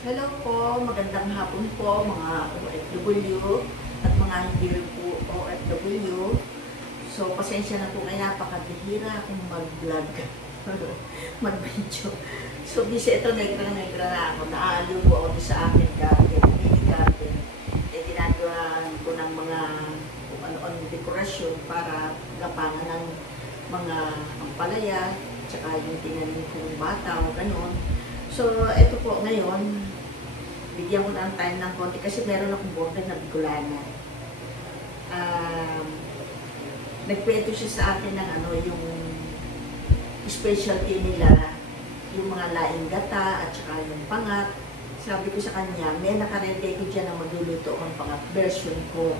Hello po, magandang hapon po mga OFW at mga hindi rin po OFW. So, pasensya na po kayo, napakabihira akong mag-vlog, mag-video. So, busy ito, negra na ako. Naaaliw po ako sa akin garden, mini garden. Ginagawa ko ng mga kung ano-ano dekorasyon para gapangan ng mga ampalaya, tsaka yung tinanim kong bata o gano'n. So, ito po ngayon, bigyan ko na ang time ng konti kasi meron akong border na Bicolana. Nagkwento siya sa akin ng yung specialty nila, yung mga laing gata at saka yung pangat. Sabi ko sa kanya, may nakarente ko dyan na magluluto ang pangat version ko.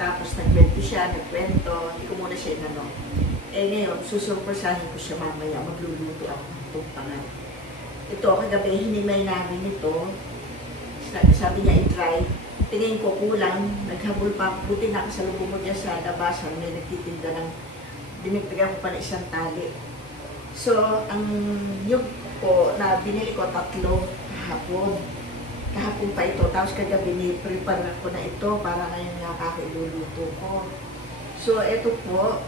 Tapos nagkwento siya, hindi ko muna siya inano. Ngayon, susurpresahin ko siya mamaya, magluluto ako ng pangat. Ito, kagabi, hinimay namin ito. Sabi niya, i-try. Tingin ko kulang. Naghabol pa. Buti nakasalubong mo dyan sa labasan. May nagtitinda ng dinagdagan ko pa na isang tali. So, ang yug po na binili ko, 3 kahapon. Kahapon pa ito. Tapos kagabi, ni-prepare ko na ito para ngayon nakakailuluto ko. So, ito po.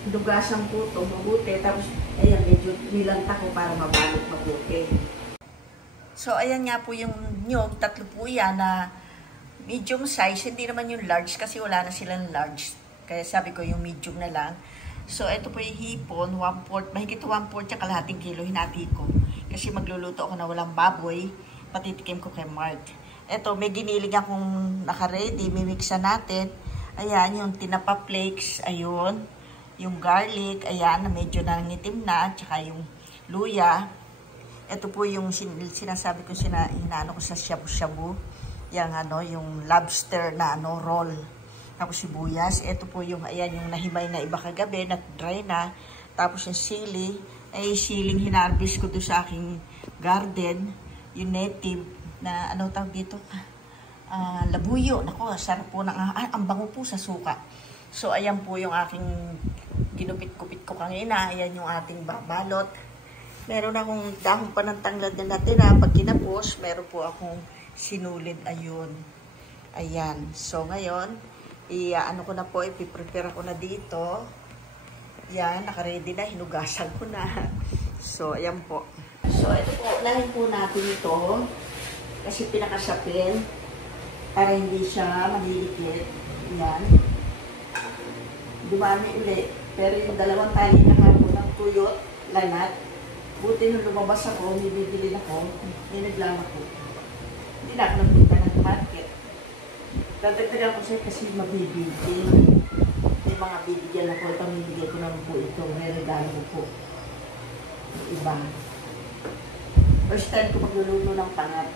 Dugasan po ito, mabuti. Tapos, ayan, medyo nilanta ko para mabalot mabuti. So, ayan nga po yung nyog. 3 po yan na medium size. Hindi naman yung large kasi wala na silang large. Kaya sabi ko yung medium na lang. So, ito po yung hipon. 1/4, mahigit 1/4 yung kalahating kilo. Hinati ko. Kasi magluluto ako na walang baboy. Patitikim ko kay Mark. Ito, may giniling akong naka-ready. Mimiksa natin. Ayan, yung tinapa flakes. Ayun. Yung garlic, ayan, na medyo nangitim na, at saka yung luya. Ito po yung sinasabi ko, hinano ko sa shabu-shabu. Yung lobster na roll. Tapos sibuyas. Ito po yung, ayan, yung nahimay na iba kagabi, na dry na. Tapos yung sili, ay siling hinarvest ko doon sa aking garden. Yung native, na tawag dito? Labuyo. Naku, sarap po, ang bango po sa suka. So, ayan po yung aking ginupit-kupit ko kanina. Ayan yung ating babalot. Meron akong dahon pa ng tanglad na natira. Pag kinapos, meron po akong sinulid. Ayun. Ayan. So, ngayon, ano ko na po, ipiprepare ko na dito. Ayan, nakaready na. Hinugasan ko na. So, ayan po. So, ito po. Unahin po natin ito. Kasi pinakasapin. Para hindi siya malilikit. Ayan. Dumami ulit. Pero yung 2 tali na hapon ng tuyot, lanat, buti nung lumabas ako, may bibili ako, may naglama ko. Hindi na ako nagpunta ng market. Dadagdagan ko siya kasi mabibigay. May mga bibigyan ako, pamibigay ko naman po ito, may regalo ko po. Yung iba. First time ko magluluto ng pangat.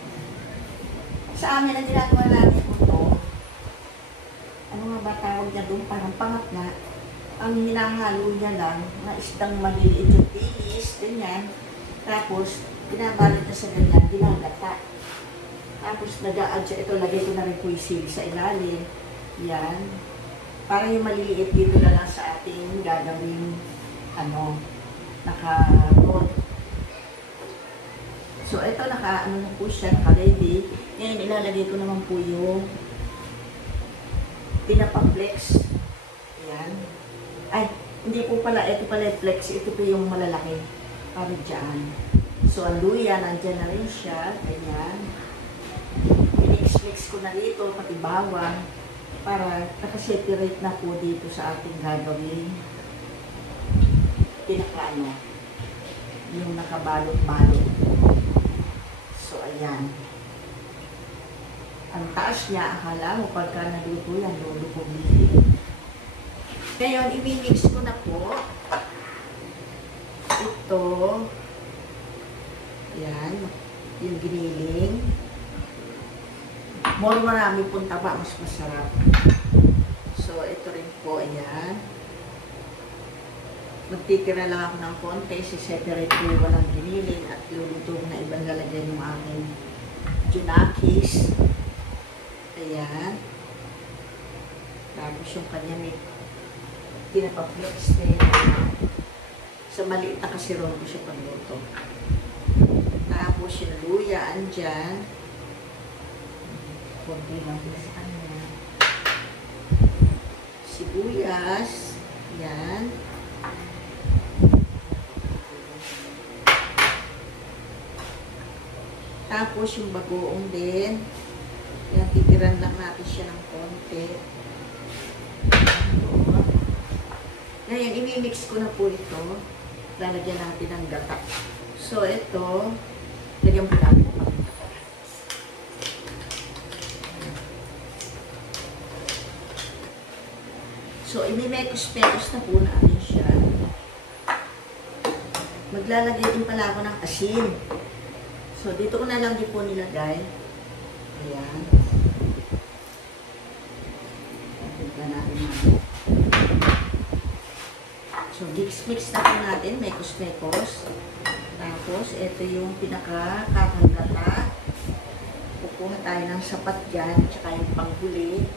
Sa amin, ang ginagawa namin ito, ano nga ba tawag niya doon? Parang pangat na. Ang hinahalo niya lang, mga isdang maliliit yung pilis, ganyan. Tapos, binabalot na sa ganyan, ginagata. Tapos, nag-a-adjust, ito, lagay ko na rin po yung sili sa ilalim. Yan. Para yung maliliit dito na lang sa ating gagawin, naka-roll. So, ito, na po siya, naka-ready. Ngayon, ilalagay ko naman po yung pinapaplex. Ayan. Ay, hindi po pala. Ito pala yung flex. Ito po yung malalaki. Para dyan. So, ang luya, nandyan na rin siya. Ganyan. Mix-mix ko na dito, pati bawang. Para nakaseparate na po dito sa ating gagawin. Pinakano. Yung nakabalot-balot. So, ayan. Ang taas niya, akala mo pagka naluto yan, lolo po bili. Ngayon, i-mix ko na po ito. Yan. Yung giniling. More marami pong taba, mas masarap. So, ito rin po, ayan. Magtitira lang ako ng konti. Si-separate ko yung walang giniling at luluto na ibang lalagyan yung aking junakis. Ayan. Tapos yung kanya may pinapaplex din. Sa maliit na kasiron ko siya pagluto. Tapos yung luya, andyan. konti lang din sa kanya. Sibuyas. Yan. Tapos yung bagoong din. Yan, titiran lang natin siya ng konti. Ngayon, imimix ko na po ito. Lalagyan natin ng gata. So, ito, lagyan po natin. So, imimekos-pekos na po natin siya. Maglalagay din pala ako ng asin. So, dito ko na lang din po nilagay. Ayan. Tignan natin natin. So, mix-mix na po natin. Mekos-mekos. Tapos, ito yung pinaka-kakang-gata. Kukuha tayo ng sapat dyan. Tsaka yung panghuli.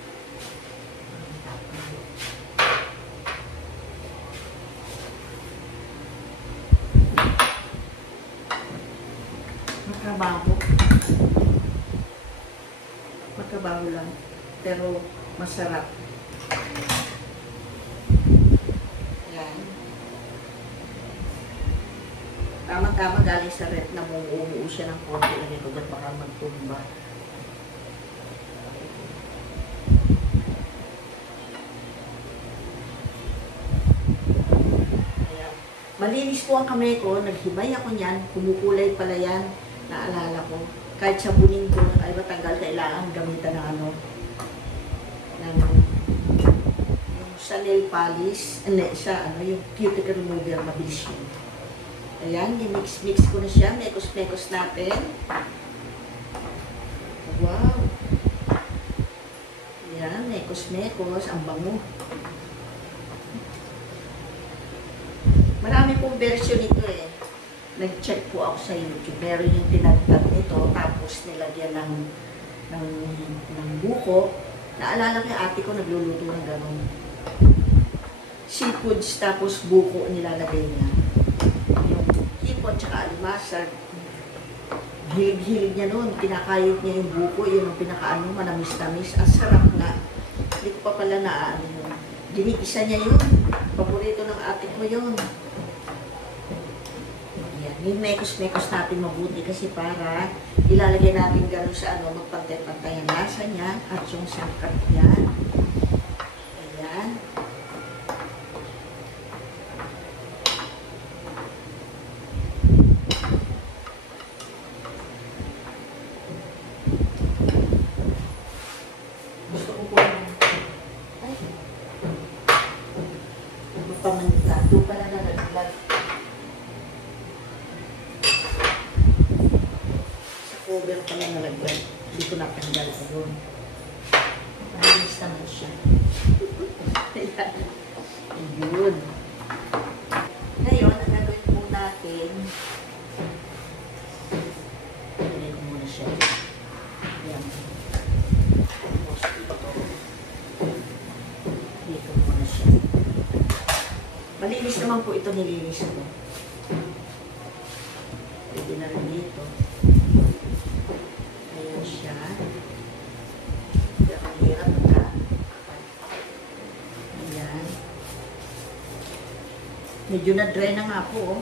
Magkabaho lang, pero masarap. Yan. Tama-tama galing sa rep na umuo siya ng konti lang ito at baka magtumba. Ayan. Malinis po ang kamay ko, naghimay ako niyan, kumukulay pala yan. Naalala ko, kahit sabunin ko ay matanggal, kailangan gamitan ng ano, ng sa nail polish, sa ano, yung cuticle remover, mabilis yun. Ayan, i-mix-mix ko na siya, mekos-mekos natin. Wow! Ayan, mekos-mekos, ang bango. Marami pong version ito eh. Nag-check po ako sa YouTube. Meron yung tinagtag nito, tapos nilagyan ng buko. Naalala ko yung ate ko nagluluto ng gano'n. Seafoods, tapos buko nilalagay niya. Yung hipon, tsaka alimasag. Hilig-hilig niya noon. Kinakayod niya yung buko. Yun ang pinakaano, manamis-namis. Ang sarap nga. Hindi ko pa pala naano yun. Ginigisa niya yun. Paborito ng ate ko yun. Mekos-mekos natin mabuti kasi para ilalagay natin gano'n sa ano, magpantay-pantay ang lasa niya at yung sangkap niya. Ayan. Gusto ko po ay magpamanita. Doon pala nalaglag. Cover pala nalagyan. Hindi ko napanggal sa doon. Mahilis naman siya. Ayan. Ayun. Ngayon, ang gagawin po natin, ilagay ko muna siya. Ayan. Tapos dito. Dito muna siya. Malinis naman po ito, nilinis ko. Pwede na rin dito. Ayan siya. Ang hirap na. Ayan. Medyo na-dry na nga po. Oh.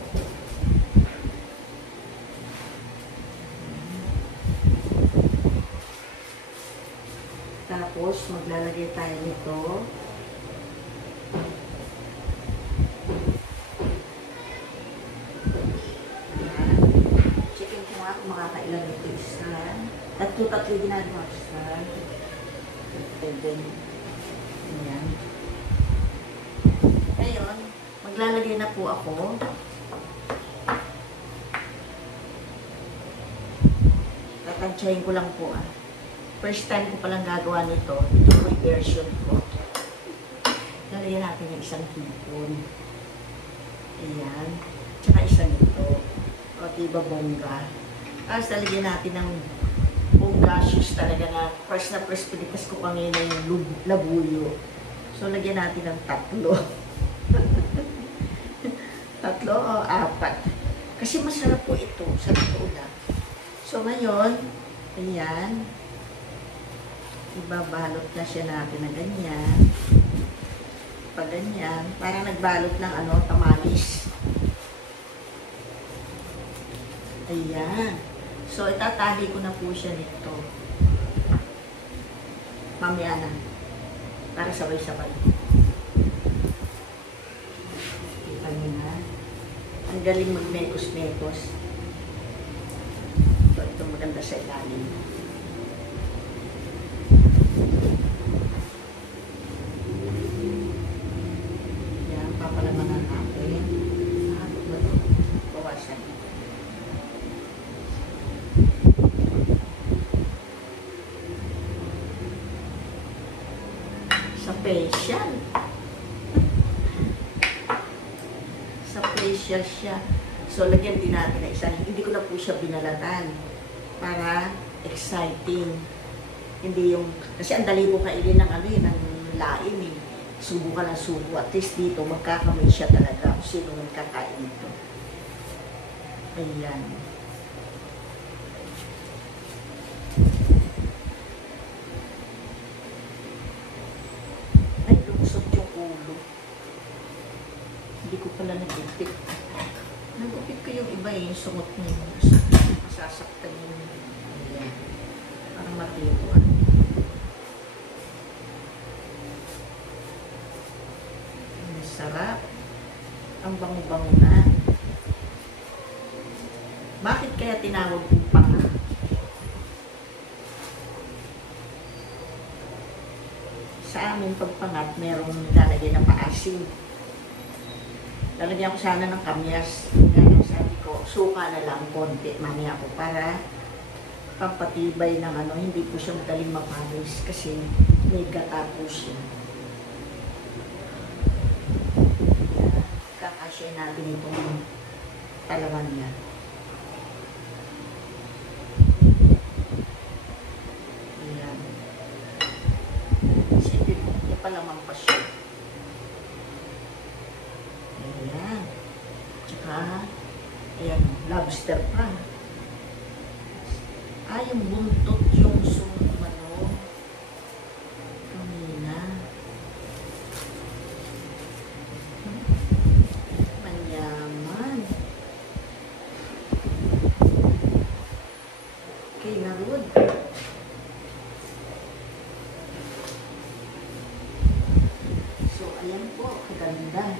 Tapos, maglalagay tayo nito. Makakailan ito isa. Tatlo ginagawa isa. And then, ayan. Ngayon, maglalagay na po ako. Tatansyahin ko lang po ah. First time ko palang gagawa nito. Ito po yung version ko. Lalagyan natin yung isang hipon. Ayan. Tsaka isang ito. O, diba bongga. Tapos lalagyan natin ng bonggacious talaga na press pinitas ko kanina yung labuyo. So, lagyan natin ng 3. 3 o 4. Kasi masarap po ito sa totoo lang. So, ngayon, ayan. Ibabalot na siya natin na ganyan. Pag ganyan, parang nagbalot ng tamalis. Ayan. So, itatali ko na po siya nito. Mamaya na. Para sabay-sabay. Kita nyo na. Ang galing mag-mekos-mekos. So, ito maganda sa ilalim. Yan, papalamanan natin. Bawasan. Sa facial. Sa facial siya. So, lagyan din natin na isa. Hindi ko na po siya binalatan para exciting. Hindi yung, kasi ang dali po kainin ng ng lain eh. Subo ka ng subo. At least dito, magkakamay siya talaga kung sino magkakain ito. Ayan. Ay, lumusot yung ulo. Hindi ko pala nag-upit. Nag-upit ko yung iba yung sungot niya. Masasaktan yung ayan. Parang matituan. Sarap. Ang bango-bango na. Bakit kaya tinawag kong pangat? Sa amin pagpangat, merong lalagay na paasin. Lalagyan ko sana ng kamyas. Kaya sabi ko, suka na lang konti. Mamaya ko para pampatibay ng hindi po siya madaling mapanis kasi may gata po siya. Kakasya natin itong talaman niya. Ayan. Sige, niya palamang pa siya. Ayan. Tsaka, ayan, lobster pa. Yung buntot yung sumano. Kanina. Manyaman. Okay, narod. So, ayan po, kaganda.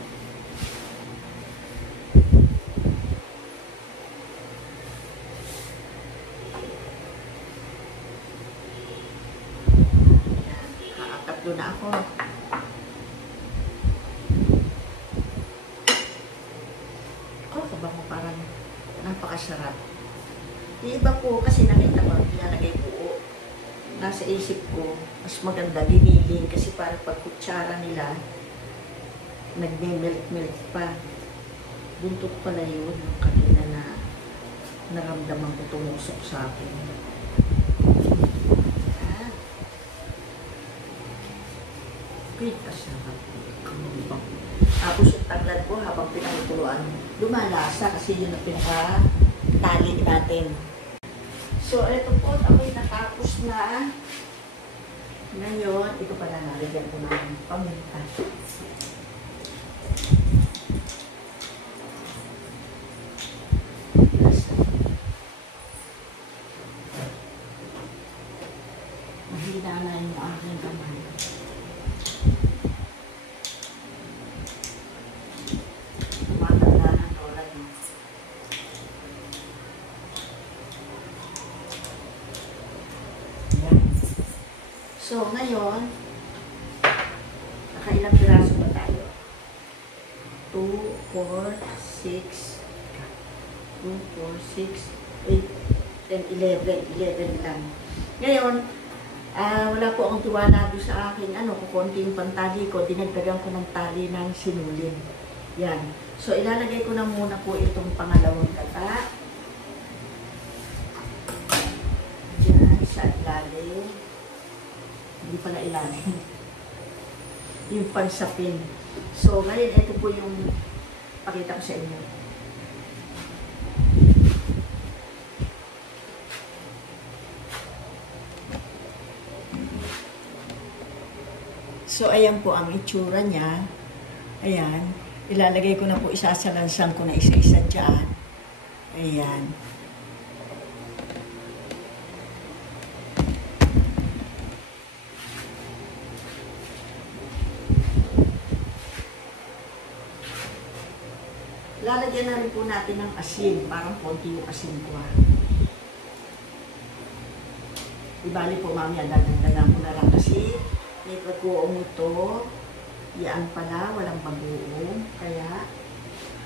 Doon na ako. Kabango parang napakasarap. Yung iba po kasi nakita ko, nilalagay buo. Nasa isip ko, mas maganda diniling kasi parang pag kutsara nila, nagme-melt-melt pa. Buntot pala yun, yung kanina na naramdaman ko tumusok sa akin. Kasarap. Tapos yung tanglad ko habang pinakituluan, lumalasa kasi yun ang pinaka-tali natin. So, ito po, ako'y natapos na. Ngayon, ito pala nalagyan ko ng paminta. Mahina na yung aking kamay. So, ngayon, nakailang piraso ba tayo? 2, 4, 6, 2, 4, 6, 8, 10, 11 lang. Ngayon, wala po akong tiwala doon sa aking kukunti yung pantali ko, dinagdagan ko ng tali ng sinulin. Yan. So, ilalagay ko na muna po itong pangalawang gata. Yan, sa ilalim. Hindi pala ilalim. Yung pansapin. So, ngayon, ito po yung pakita ko sa inyo. So, ayan po ang itsura niya. Ayan. Ilalagay ko na po, isasalansan ko na isa-isa dyan. Ayan. Lalagyan na rin po natin ng asin. Parang konti yung asin ko. Ibali po mamaya, dadagdagan ko na lang kasi may pagkuong ito. Yan pala, walang bagoong. Kaya,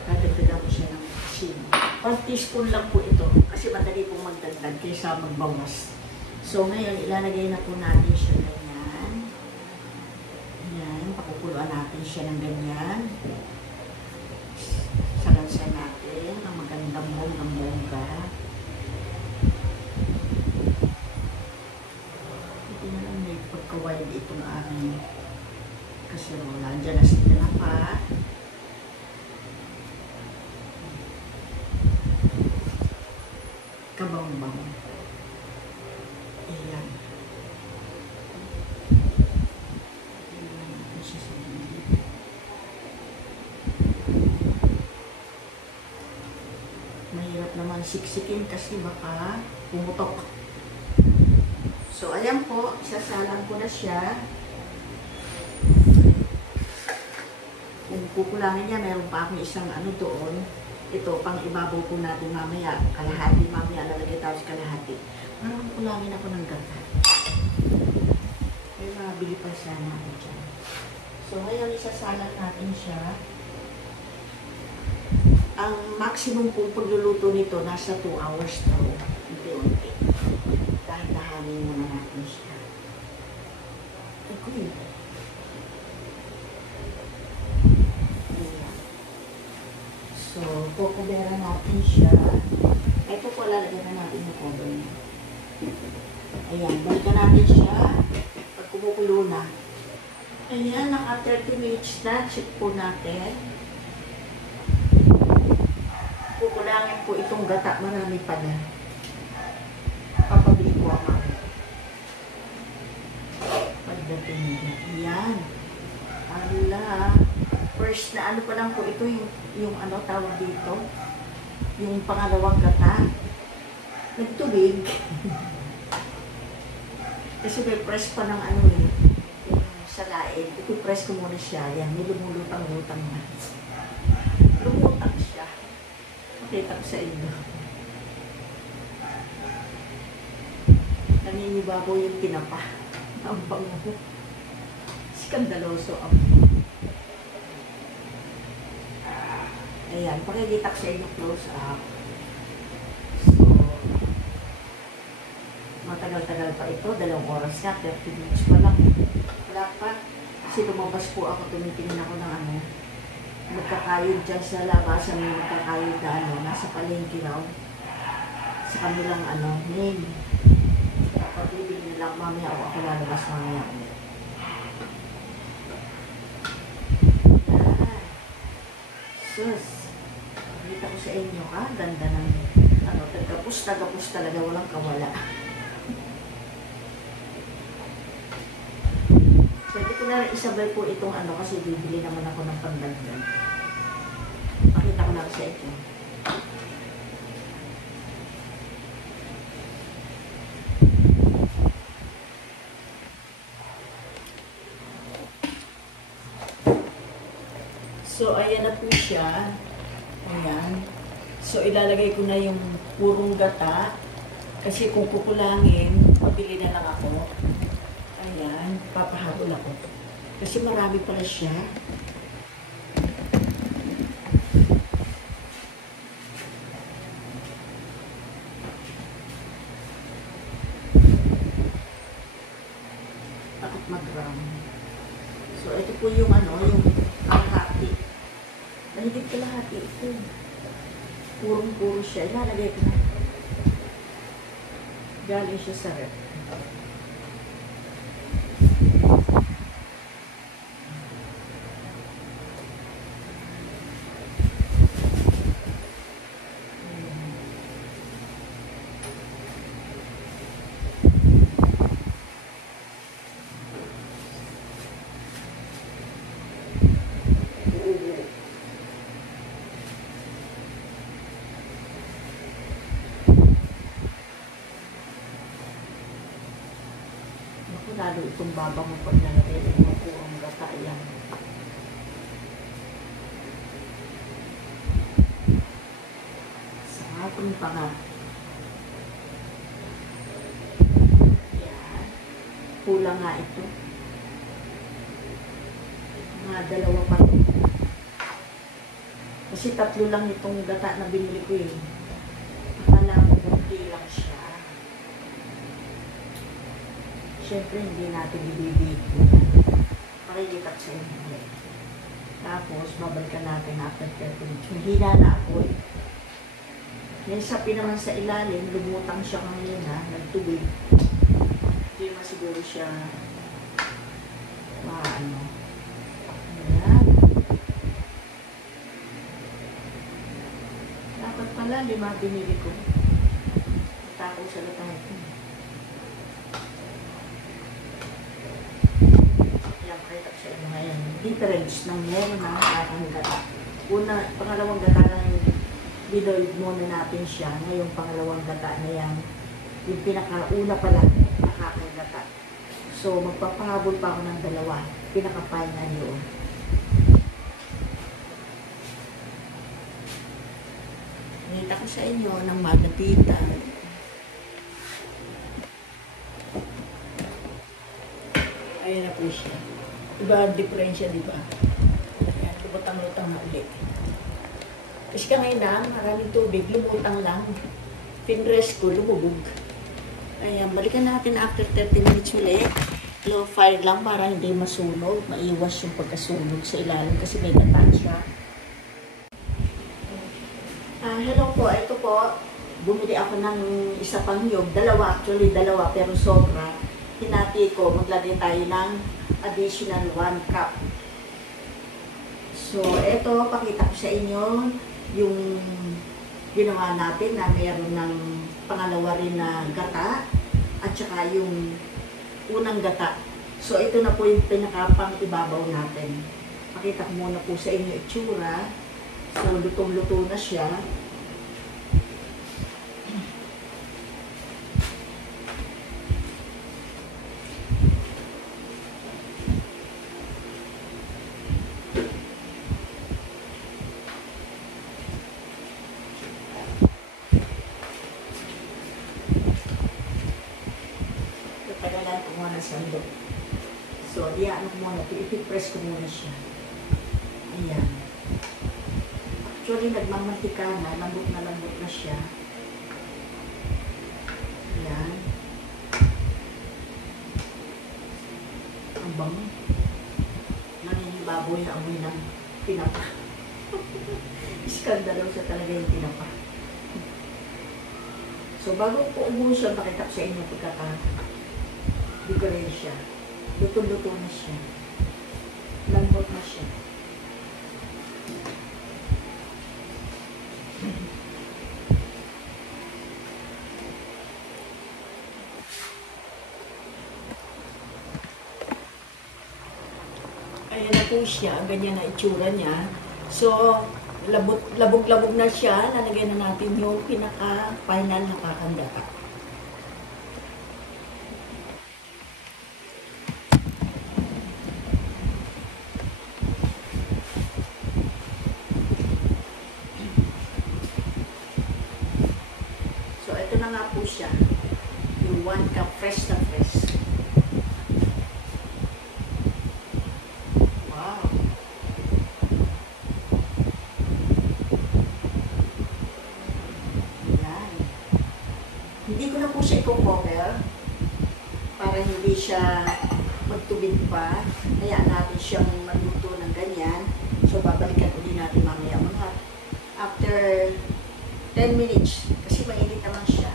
dadagdagan ko siya ng asin. 1 teaspoon lang po ito kasi madali pong magdagdag kaysa magbawas. So, ngayon, ilalagay na po natin siya ganyan. Yan, pakukuluan natin siya ng ganyan. Salansan natin ang magandang bongga. Ito na lang may pagka-wide itong aming kaserola. Diyan na sila pa. Kabang-bang. Ayan. Mahirap naman siksikin kasi baka pumutok. So, ayan po. Isasalang ko na siya. Kung kukulangin niya, meron pa akong isang ano doon. Ito, pang ibabaw po natin mamaya. Kalahati, mamaya lalagay tayo sa kalahati. Parang kulangin ako ng gata. May mabili pa sana ako dyan. So, ngayon isasalang natin siya. Ang maximum po pagluluto nito, nasa 2 hours na po. Unti-unti. Dahan-dahanin muna natin siya. Okay. So, kukubera natin siya. Ito po, lalagyan na natin yung cover niya. Ayan, balikan natin siya. Pag kumukulo na. Ayan, naka 30 minutes na. Check po natin. Kukulangin po itong gata. Marami pa na. Papabili ko ako. Pagdating niya. Ayan. Ala. First na ano pa lang po ito, yung ano tawag dito. Yung pangalawang gata. Nagtubig. Kasi may press pa ng ano eh. Yung salain. Ipipress ko muna siya. Yan, may lumulutang-lutang na. Lumutang siya. Pakita ko sa inyo. Naninibabaw yung tinapa. Ang bango. Skandaloso ang ayan, pakikita ko sa inyo close up. So, matagal-tagal pa ito. 2 oras na, 30 minutes pa lang. Wala pa. Kasi lumabas po ako, tumitingin ako ng ano. Magkakayod dyan sa labasan, may magkakayod na ano, nasa palengke raw. Sa kanilang ano, name. Pag-ibig nilang mamaya ako lalabas mamaya ako. Sus. Kita ko sa inyo, ganda ng ano, tagapus talaga, walang kawala. Pwede ko na rin isabay po itong ano, kasi bibili naman ako ng pandagdag. Pakita ko lang sa inyo. So, ayan na po siya. Ayan. So, ilalagay ko na yung purong gata. Kasi kung kukulangin, mabili na lang ako. Ayan. Papahabol ako. Kasi marami pala siya. Takot mag-round. So, ito po yung ano, yung kalahati. Mahigit kalahati ito. Purong-puro siya. Ilalagay ko na. Galing siya sa rep. itong baba mo pag nalagay mo po ang gata. Yan. Sa ating panga. Yan. Kulang nga ito. Mga dalawa pa ito. Kasi 3 lang itong gata na binili ko eh. Akala ko kunti lang siya. Siyempre, hindi natin ibibig. Makikita sa inyo. Tapos, babalikan natin after 30 minutes. Mahina na ako eh. Yung sapi naman sa ilalim, lumutang siya kanina, nagtubig. Hindi naman siguro siya maano. Ayan. Dapat pala, 5 binili ko. Takot sa lutang ito. Difference ng meron na aking gata. Pangalawang gata na binold muna natin siya. Ngayong pangalawang gata na yan, yung pinakauna pala, aking gata. So, magpapahabol pa ako ng 2. Pinaka-final yun. Nita ko sa inyo ng magapitan. Ayan na po siya. Iba ang diferensya, di ba? Ayan, lumutang-lutang na ulit. Kasi ka ngayon na, maraming tubig, lumutang lang. Pinrest ko, lumubog. Ayan, balikan natin after 30 minutes ulit. Low fire lang para hindi masunog, maiwas yung pagkasunog sa ilalim kasi may gatan siya. Hello po, ito po. Bumili ako ng isa pang nyog. 2 actually, 2 pero sobra. Hinati ko, maglagay tayo ng additional 1 cup. So, ito, pakita ko sa inyo yung ginawa natin na mayroon ng pangalawa rin na gata at saka yung unang gata. So, ito na po yung pinakapang ibabaw natin. Pakita ko muna po sa inyo itsura. So, lutong-luto na siya. Tagalan ko muna sa sandok. So, diyan ko muna ito. Ipipress ko muna siya. Ayan. Actually, nagmamantika na. Lambot na siya. Ayan. Ang bango. Naninibaboy na amoy ng pinapa. Iskandalo sa talaga yung pinapa. So, bago po ubuhin siya, pakita ko sa inyo diferensya. Luto-luto na siya. Lambot na siya. Ayan na po siya. Ganyan na itsura niya. So, labog-labog na siya. Lalagyan na natin yung pinaka-final na kakandata. Ito na nga po siya. Yung 1 cup fresh na fresh. Wow! Yan. Hindi ko na po siya i-cover para hindi siya magtubig pa. Hayaan natin siyang magluto ng ganyan. So, babalikan ulit natin mamaya mga after 10 minutes. Kasi mainit naman siya.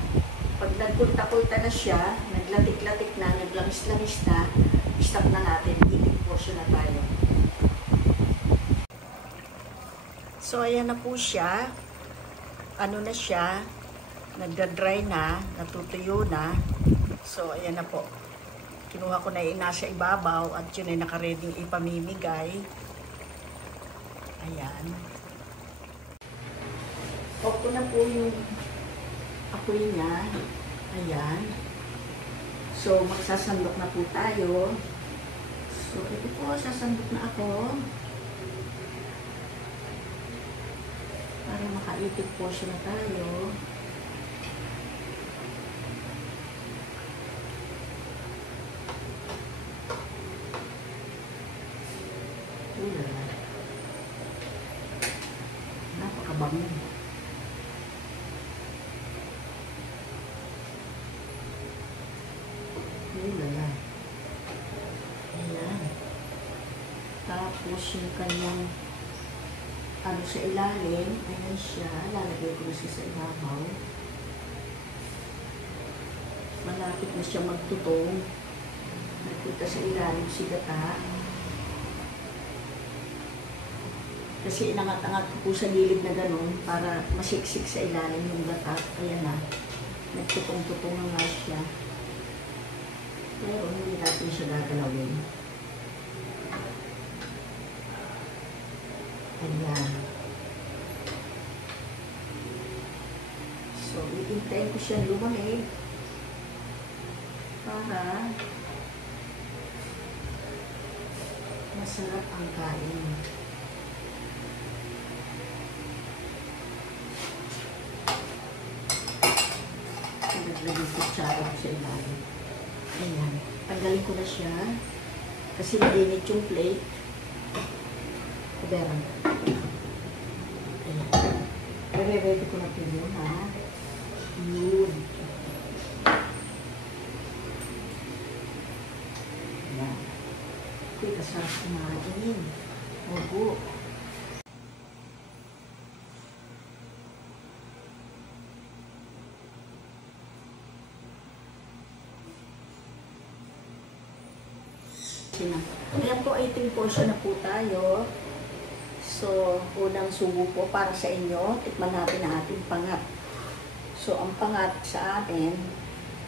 Pag nagkulta-kulta na siya, naglatik-latik na, naglamis-lamis na, stop na natin. Eating portion na tayo. So, ayan na po siya. Ano na siya? Nagda-dry na, natutuyo na. So, ayan na po. Kinuha ko na yung nasa ibabaw at yun ay nakareding ipamimigay. Ayan. Off ko na po yung apoy niya. Ayan. So, magsasandok na po tayo. So, ito po, sasandok na ako. Para makaipit portion na tayo. Napakabango. Ulala. Ayan. Tapos yung kanyang ano sa ilalim, ayan siya. Lalagay ko na siya sa ibabaw. Malapit na siya magtutong. Nakita sa ilalim si gata. Kasi inangat-angat ko po sa gilid na ganun para masiksik sa ilalim yung gata. Ayan na. Nagtutong-tutong na nga siya. Pero hindi natin siya gagalawin. Ayan. So, iintayin ko siya lumamig para masarap ang kain. Naglagay ko tsara ko sa ilalim. Ayan. Tanggalin ko na siya kasi mainit yung plate. Kaberang. Ayan. Re-ready ko na po yun, ha? Yun. Ayan. Ito'y kasarap kumain. Ogo. Ayan po, 18 portion na po tayo. So, unang subo po para sa inyo. Tikman natin ang ating pangat. So, ang pangat sa atin,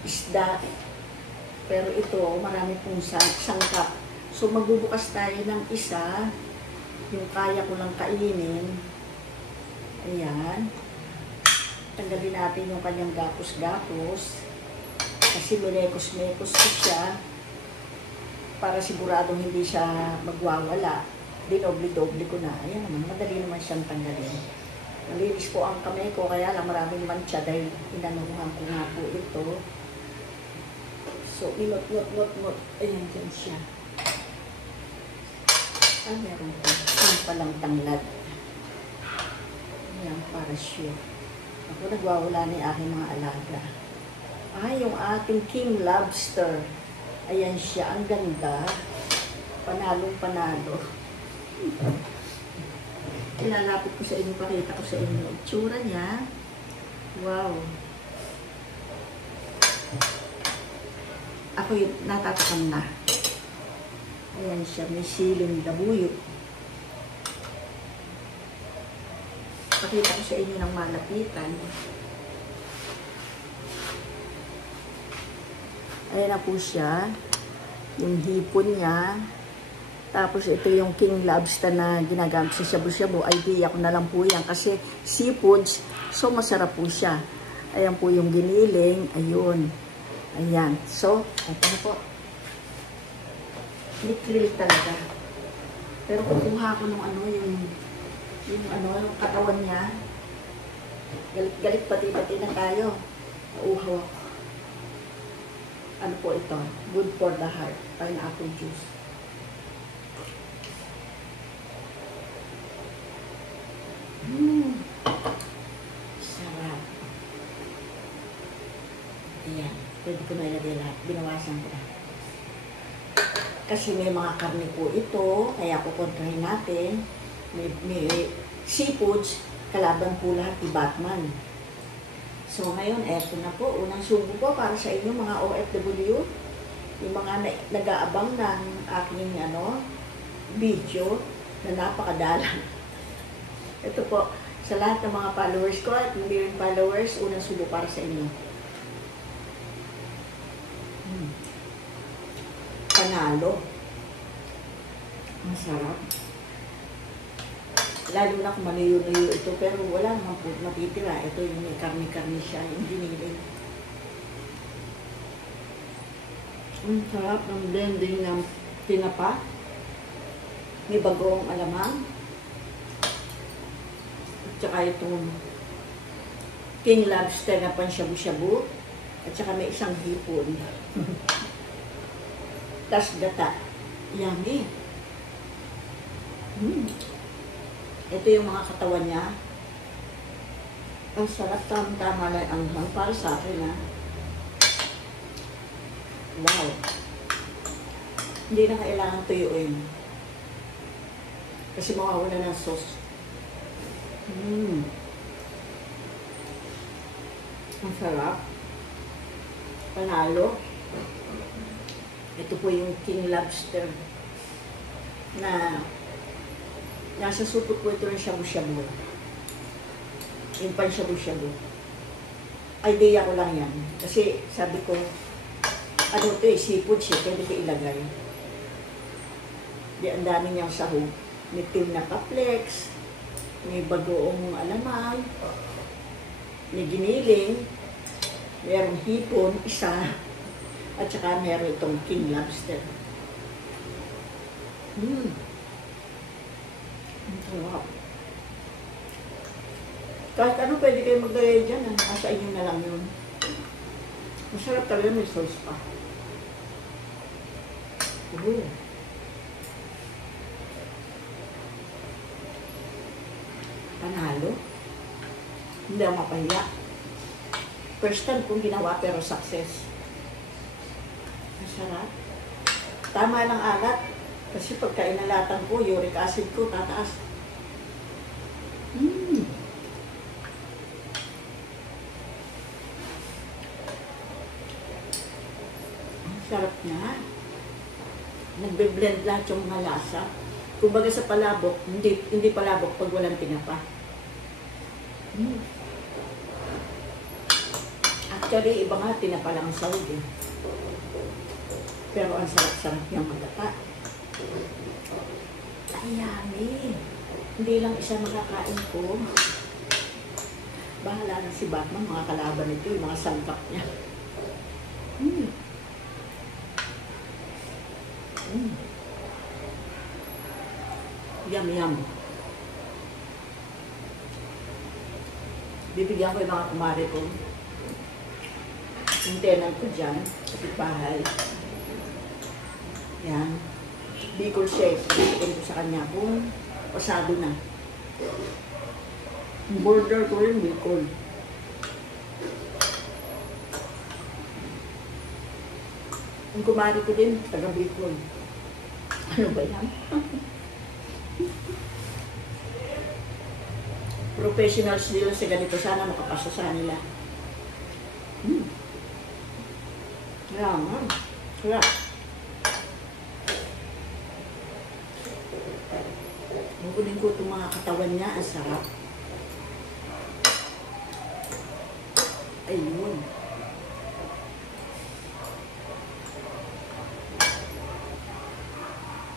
isda. Pero ito, marami pong sangkap. So, magbubukas tayo ng isa. Yung kaya ko lang kainin. Ayan. Tanggalin natin yung kanyang gapos-gapos. Kasi minekos-mekos ko siya. Para siguradong hindi siya magwawala. Dinoble-doble ko na. Ayan naman, madali naman siyang tanggalin. Malinis po ang kamay ko, kaya lang maraming mancha dahil inanuhan ko nga po ito. So, inot-not-not-not. Ayan, dyan siya. Ah, meron po. Ayan palang tanglad. Ayan, para sure. Ako, nagwawala na yung aking mga alaga. Ah, yung ating king lobster. Ayan siya, ang ganda. Panalong-panalo. Ilalapit ko sa inyo, pakita ko sa inyo. Itsura niya. Wow. Ako yung natatakam na. Ayan siya, may siling labuyo. Pakita ko sa inyo ng malapitan. Ayan na po siya. Yung hipon niya. Tapos ito yung king lobster na ginagamit sa shabu-shabu. Idea ko na lang po yan. Kasi seafoods, so masarap po siya. Ayan po yung giniling. Ayun. Ayan. So, ito na po. Lick-lick talaga. Pero kukuha ko nung ano, yung katawan niya. Galit-galit pati-pati na tayo. Nauhaw ako. Ano po ito? Good for the heart. Pineapple juice. Sarap. Ayan. Pwede ko na ilagay lahat. Binawasan ko na. Kasi may mga karne po ito. Kaya kukontrahin natin. May seafoods. Kalaban po lahat ni Batman. So, ngayon, eto na po. Unang subo po para sa inyo, mga OFW. Yung mga nag-aabang ng aking video na napakadalang. Ito po, sa lahat ng mga followers ko at hindi rin followers, unang subo para sa inyo. Panalo. Masarap. Lalo na kung maniyo-niyo ito, pero wala naman po matitira. Ito yung may karni-karni siya, yung giniling. Ang sarap ng blending ng tinapa. May bagong alamang. At saka itong king lobster na panshabu-shabu. At saka may isang hipon. Tas gata. Yummy. Ito yung mga katawan niya. Ang sarap, tama lang ang anghang para sa akin, ha. Wow. Hindi na kailangan tuyuin. Kasi mawawala ng sauce. Ang sarap. Panalo. Ito po yung king lobster na nasa supot po ito ng shabu-shabu. Yung pan shabu-shabu. Idea ko lang yan. Kasi sabi ko, ano ito eh, seafood siya, pwede ko ilagay. Di, ang dami niyang sahog. May tuna paplex, may bagoong alamang, may giniling, mayroong hipon, isa, at saka meron itong king lobster. Ang sarap. Kahit ano pwede kayo maglagay dyan, nasa inyo na lang yun. Masarap talaga, may sauce pa. Panalo. Hindi ako mapahiya. First time kong ginawa pero success. Masarap. Tama lang alat. Kasi pagka inalatan ko, uric acid ko tataas. Ang sarap niya. Nagbe-blend lahat yung mga lasa. Kumbaga sa palabok, hindi palabok pag walang tinapa. Actually, iba nga tinapa lang sa sahog eh. Pero ang sarap-sarap niyang magata. Ay, yummy. Hindi lang isa makakain ko. Bahala na si Batman, mga kalaban nito, yung mga sangkap niya. Yum, yum. Bibigyan ko yung mga kumari ko. Yung tenant ko dyan, sa pitbahay. Yan. Bicol chef. Bibigyan ko sa kanya kung pasado na. Border ko rin Bicol. Yung kumari ko din, taga Bicol. Ano ba yan? Professionals nila sa ganito, sana makapasa sa nila. Kaya nga. Kaya. Kukunin ko itong mga katawan niya. Ang sarap. Ayun.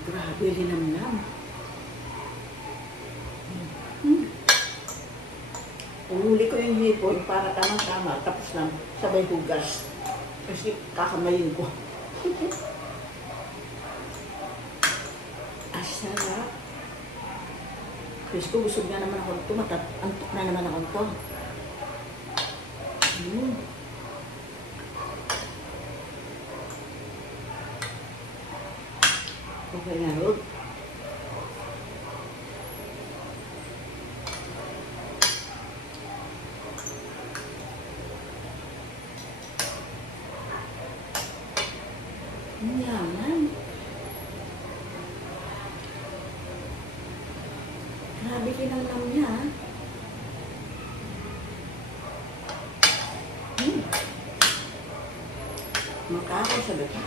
Grabe, linamnam. Uhuli ko yung hipon para tamang-tama, tapos lang sabay hugas. Kasi kakamayin ko. Asarap. Kasi ko busog na naman ako ito, antok na naman ako ito. Okay na, Rod. Yaman. Grabe kinamnam niya. Makakaw sa gata.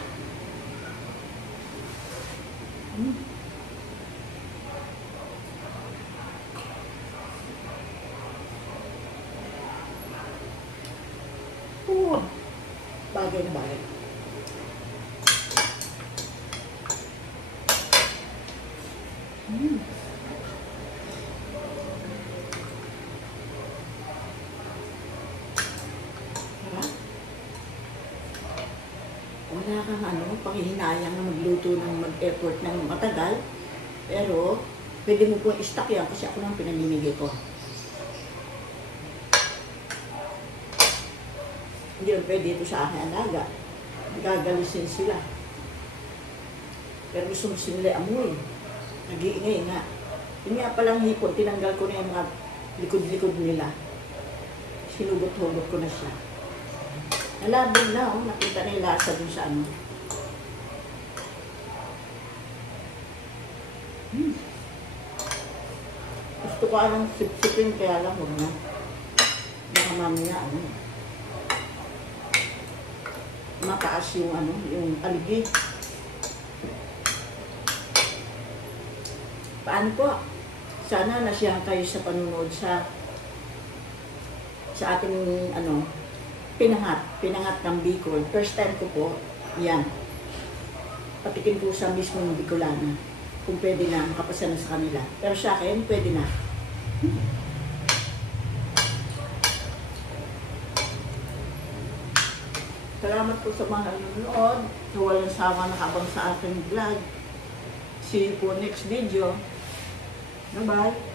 Bagay na bagay. Wala kang panghihinayang na magluto ng mag-effort ng matagal. Pero, pwede mo pong i-stock yan kasi ako nang pinamimigay ko. Hindi lang pwede ito sa aking alaga. Gagalisin sila. Pero gusto nila amoy. Nag-iingay nga. Yun nga palang hipon, tinanggal ko na yung mga likod-likod nila. Sinugot-hugot ko na siya. Nalabog na, nakita na yung lasa dun sa ano. Gusto ko anong sip-sipin, kaya lang huwag na. Baka mamaya, mataas yung yung algae. Paano po? Sana nasiyahan kayo sa panunood sa ating pinangat ng Bicol. First time ko po, yan. Patikin po sa mismong Bicolana. Kung pwede na, makapasa na sa kanila. Pero sa akin, pwede na. Salamat po sa mga nanonood. Na walang sawa nakabang sa aking vlog. See you po next video. Bye-bye.